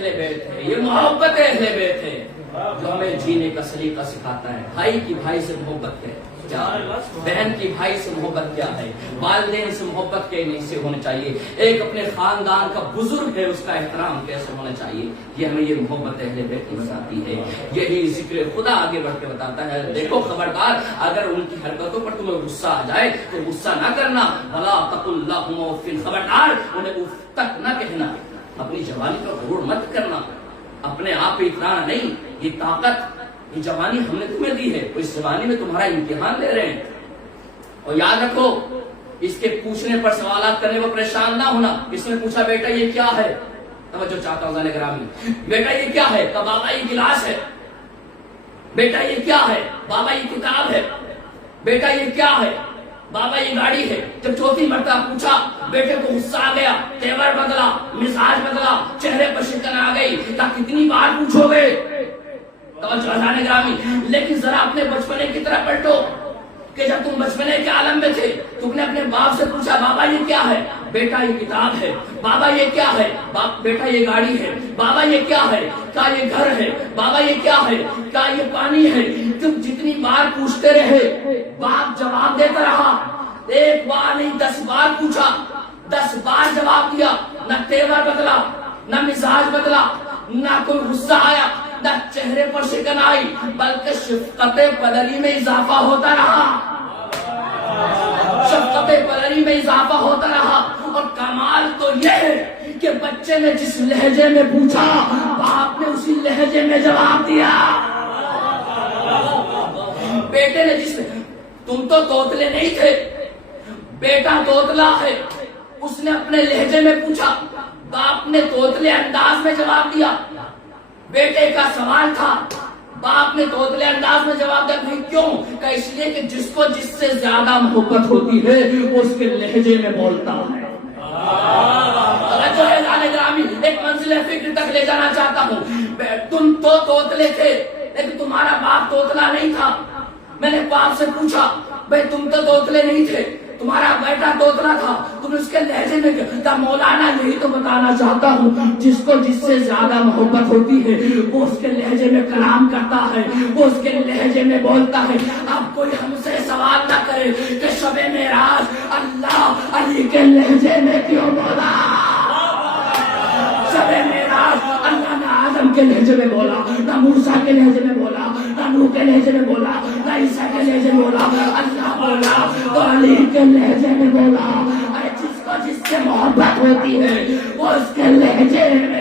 اہل بیت ہے، یہ محبت اہل بیت ہے جو ہمیں جینے کا سلیقہ سکھاتا ہے۔ بھائی کی بھائی سے محبت ہے کیا، بہن کی بھائی سے محبت کیا ہے، والدین سے محبت کیسے ہونا چاہیے، ایک اپنے خاندان کا بزرگ ہے اس کا احترام کیسے ہونا چاہیے، یہ ہمیں یہ محبت اہل بیت کی بتاتی ہے۔ یہی ذکر خدا آگے بڑھ کے بتاتا ہے، دیکھو خبردار اگر ان کی حرکتوں پر تمہیں غصہ آ جائے تو غصہ نہ کرنا، وَلَا تَقُلْ لَهُمْ أُفٍّ، خبردار انہیں اف تک نہ کہنا، اپنی جوانی کا غرور مت کرنا، اپنے آپ پہ اترانا نہیں، یہ طاقت یہ جوانی ہم نے تمہیں دی ہے، اس جوانی میں تمہارا امتحان لے رہے ہیں۔ اور یاد رکھو اس کے پوچھنے پر سوالات کرنے پر پریشان نہ ہونا۔ اس نے پوچھا بیٹا یہ کیا ہے، توجہ چاہتا ہوں ذرا گرامی، بیٹا یہ کیا ہے، تو بابا یہ گلاس ہے، بیٹا یہ کیا ہے، بابا یہ کتاب ہے، بیٹا یہ کیا ہے، بابا یہ گاڑی ہے۔ جب چوتھی مرتبہ پوچھا بیٹے کو غصہ آ گیا، تیور بدلا، مزاج بدلا، چہرے پر شکن آ گئی، کتنی بار پوچھو گے، توجہ ہٹانے گرامی، لیکن ذرا اپنے بچپنے کی طرح پلٹو کہ جب تم بچپنے کے عالم میں تھے تم نے اپنے باپ سے پوچھا بابا یہ کیا ہے، بیٹا یہ کتاب ہے، بابا یہ کیا ہے، بیٹا یہ گاڑی ہے، بابا یہ کیا ہے، کیا یہ گھر ہے، بابا یہ کیا ہے، کیا یہ پانی ہے۔ تم جتنی بار پوچھتے رہے باپ جواب دیتا رہا، ایک بار نہیں 10 بار پوچھا، 10 بار جواب دیا، نہ تیور بدلا، نہ مزاج بدلا، نہ کوئی غصہ آیا، نہ چہرے پر شکن آئی، بلکہ شفقت پدری میں اضافہ ہوتا رہا، شفقت پدری میں اضافہ ہوتا رہا۔ اور کمال تو یہ ہے کہ بچے نے جس لہجے میں پوچھا باپ نے اسی لہجے میں جواب دیا۔ بیٹے نے تم تو توتلے نہیں تھے، بیٹا توتلا ہے، اس نے اپنے لہجے میں پوچھا، باپ نے توتلے انداز میں جواب دیا۔ بیٹے کا سوال تھا، باپ نے توتلے انداز میں جواب دیا، نہیں کیوں؟ کہ اس لیے کہ جس کو جس سے زیادہ محبت ہوتی ہے وہ اس کے لہجے میں بولتا ہے۔ جو ہے جانے گرامی ایک منزل فکر تک لے جانا چاہتا ہوں، تم تو توتلے تھے لیکن تمہارا باپ توتلا نہیں تھا۔ میں نے باپ سے پوچھا بھائی تم تو توتلے نہیں تھے، تمہارا بیٹا توتلا تھا، تم اس کے لہجے میں کیا؟ مولانا یہی تو بتانا چاہتا ہوں، جس کو جس سے زیادہ محبت ہوتی ہے وہ اس کے لہجے میں کلام کرتا ہے، وہ اس کے لہجے میں بولتا ہے۔ اب کوئی ہم سے سوال نہ کرے کہ شب معراج اللہ علی کے لہجے میں کیوں بولا، شب معراج اللہ نے آدم کے لہجے میں بولا، نہ موسیٰ کے لہجے میں بولا، نہ نوح کے لہجے میں بولا، نہ عیسیٰ کے لہجے میں بولا، اللہ بولا تو علی کے لہجے میں بولا۔ ارے جس کو جس سے محبت ہوتی ہے وہ اس کے لہجے میں